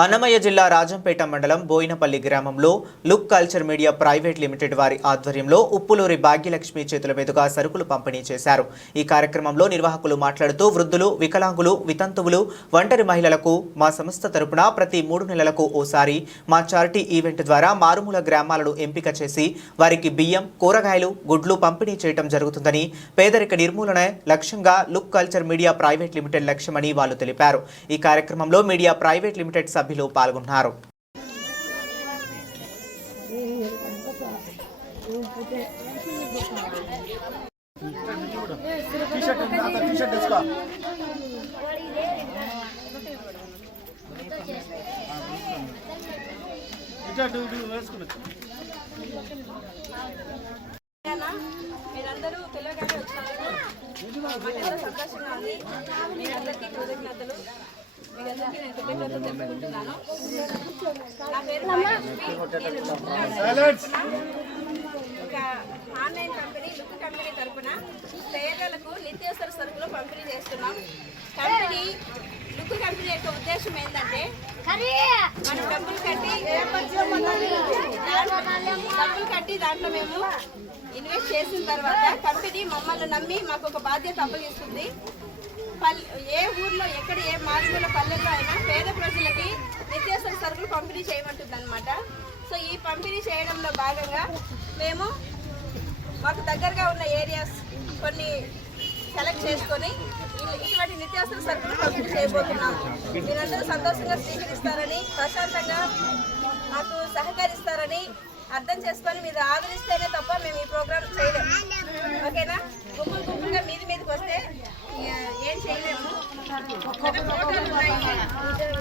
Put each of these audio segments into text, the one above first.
అన్నమయ్య జిల్లా రాజంపేట మండలం బోయినపల్లి గ్రామంలో look culture media private limited వారి ఆధ్వర్యంలో ఉప్పులూరి భాగ్యలక్ష్మి చేతుల మీదుగా సరుకులు పంపిణీ చేశారు. ఈ కార్యక్రమంలో నిర్వాహకులు మాట్లాడుతూ వృద్ధులు వికలాంగులు వితంతువులు ఒంటరి మహిళలకు మా సంస్థ తరపున ప్రతి మూడు నెలలకు ఓసారి మా చారిటీ ఈవెంట్ ద్వారా మారుమూల గ్రామాలను ఎంపిక చేసి వారికి బియ్యం కూరగాయలు గుడ్లు పంపిణీ చేయడం జరుగుతుందని పేదరిక నిర్మూలన లక్ష్యంగా look culture media private limited లక్ష్యమని వాళ్ళు తెలిపారు. ఈ కార్యక్రమంలో మీడియా ప్రైవేట్ లిమిటెడ్ సభ్యులు పాల్గొన్నారు. మీరందరూ తెలియగానే వచ్చినందుకు సంతోషంగా ఉంది. మీరందరికీ కృతజ్ఞతలు. ఆన్లైన్ కంపెనీ లుక్ కంపెనీ తరపున పేదలకు నిత్యావసర సరుకులు పంపిణీ చేస్తున్నాం కంపెనీ లుక్ కంపెనీ యొక్క ఉద్దేశం ఏంటంటే మనం డబ్బులు కట్టి డబ్బులు కట్టి దాంట్లో మేము ఇన్వెస్ట్ చేసిన తర్వాత కంపెనీ మమ్మల్ని నమ్మి మాకు ఒక బాధ్యత అప్పగిస్తుంది పల్లె ఏ ఊర్లో ఎక్కడ ఏ మారుమూల పల్లెల్లో అయినా పేద ప్రజలకి నిత్యావసర సరుకులు పంపిణీ చేయమంటుంది అనమాట సో ఈ పంపిణీ చేయడంలో భాగంగా మేము మాకు దగ్గరగా ఉన్న ఏరియాస్ కొన్ని సెలెక్ట్ చేసుకొని ఇటువంటి నిత్యావసర సరుకులు పంపిణీ చేయబోతున్నాం. మీరందరూ సంతోషంగా స్వీకరిస్తారని ప్రశాంతంగా మాకు సహకరిస్తారని అర్థం చేసుకొని మీరు ఆదరిస్తేనే తప్ప మేము ఈ ప్రోగ్రామ్ చేయలేము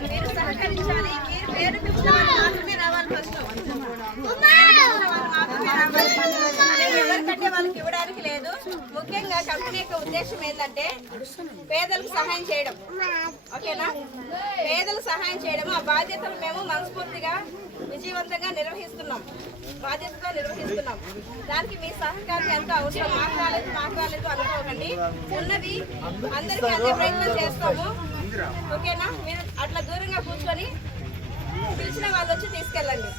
మీరు సహకరించాలి మీరు పేరు పిలిచిన మాత్రమే రావాలి ఫస్ట్. కంపెనీ యొక్క ఉద్దేశం ఏంటంటే పేదలకు సహాయం చేయడం. ఓకేనా? పేదలకు సహాయం చేయడం. ఆ బాధ్యతను మేము మనస్ఫూర్తిగా విజయవంతంగా నిర్వహిస్తున్నాం. బాధ్యతగా నిర్వహిస్తున్నాం. దానికి మీ సహకారం ఎంతో అవసరం. మాకు రాలేదు మాకు రాలేదు అనుకోకండి. ఉన్నది అందరికీ అందే ప్రయత్నం చేస్తాము. ఓకేనా? మీరు అట్లా దూరంగా కూర్చొని పిలిచిన వాళ్ళు వచ్చి తీసుకెళ్ళండి.